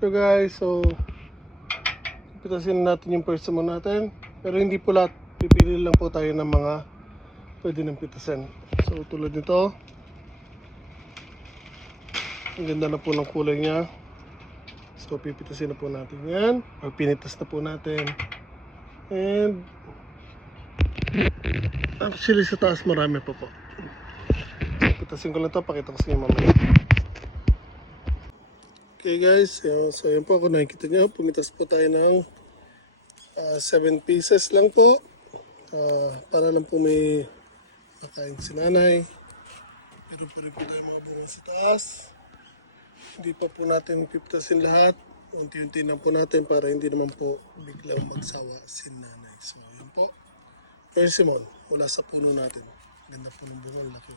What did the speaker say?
So guys, so pipitasin natin yung persimmon natin. Pero hindi po lahat, pipili lang po tayo ng mga pwede nang pitasin. So tulad nito, ang ganda na po ng kulay niya. So pipitasin na po natin yan, or pinitas na po natin. And actually sa taas marami pa po. Pitasin ko lang ito, pakita ko sa inyo mamaya. Okay guys, so yun po, kung nakikita nyo, pumitas po tayo ng 7 pieces lang po. Para lang po may makain si nanay. Pero po tayo mga bunga sa taas. Hindi pa po natin pipitasin lahat. Unti-unti lang po natin para hindi naman po biglang magsawa si nanay. So yun po, persimmon mula sa puno natin. Ganda po ng bunga, laki.